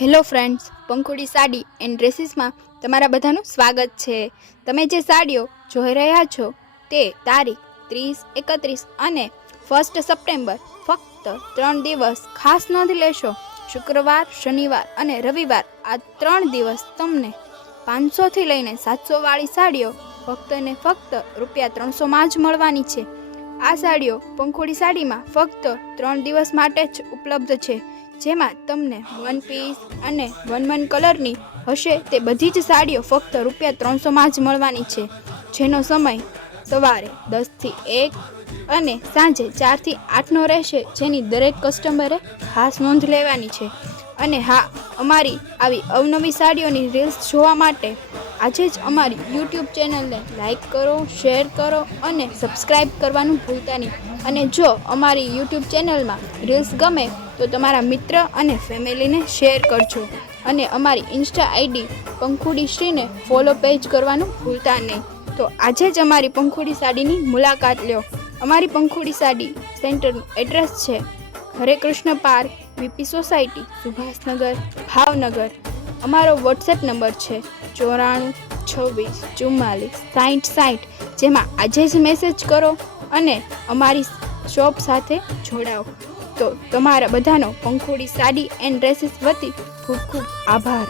Hello friends, Pankhuri sari and ડ્રેસીસમાં તમારા બધાનું સ્વાગત છે। તમે જે સાડીઓ જોઈ રહ્યા છો તે તારીખ 30, 31 અને 1 સપ્ટેમ્બર ફક્ત 3 દિવસ ખાસ નોંધ લેશો। શુક્રવાર, શનિવાર અને રવિવાર આ 3 દિવસ તમને 500 થી લઈને 700 વાળી સાડીઓ ફક્ત ને ફક્ત ₹300 માં જ મળવાની છે। આ સાડીઓ પંખુડી સાડીમાં ફક્ત 3 દિવસ માટે જ ઉપલબ્ધ છે, જેમાં તમને વન પીસ અને વન કલરની હશે તે બધી જ સાડીઓ ફક્ત ₹300 માં જ મળવાની છે, જેનો સમય સવારે 10 થી 1 અને સાંજે 4 થી 8નો રહેશે, જેની દરેક કસ્ટમરે ખાસ નોંધ લેવાની છે। અને હા, અમારી આવી અવનવી સાડીઓની રીલ્સ જોવા માટે આજે જ અમારી યુટ્યુબ ચેનલને લાઈક કરો, શેર કરો અને સબસ્ક્રાઈબ કરવાનું ભૂલતા નહીં। અને જો અમારી યુટ્યુબ ચેનલમાં રીલ્સ ગમે તો તમારા મિત્ર અને ફેમિલીને શેર કરજો અને અમારી ઇન્સ્ટા આઈડી પંખુડી શ્રીને ફોલો પેજ કરવાનું ભૂલતા નહીં। તો આજે જ અમારી પંખુડી સાડીની મુલાકાત લ્યો। અમારી પંખુડી સાડી સેન્ટરનું એડ્રેસ છે હરે Krishna park, VP society, Subhashnagar, Bhavnagar. અમારો વોટ્સએપ નંબર છે 94 26 44 60 60, જેમાં આજે જ મેસેજ કરો અને અમારી શોપ સાથે જોડાઓ। તો તમારા બધાનો પંખુડી સાડી એન્ડ ડ્રેસીસ વતી ખૂબ ખૂબ આભાર।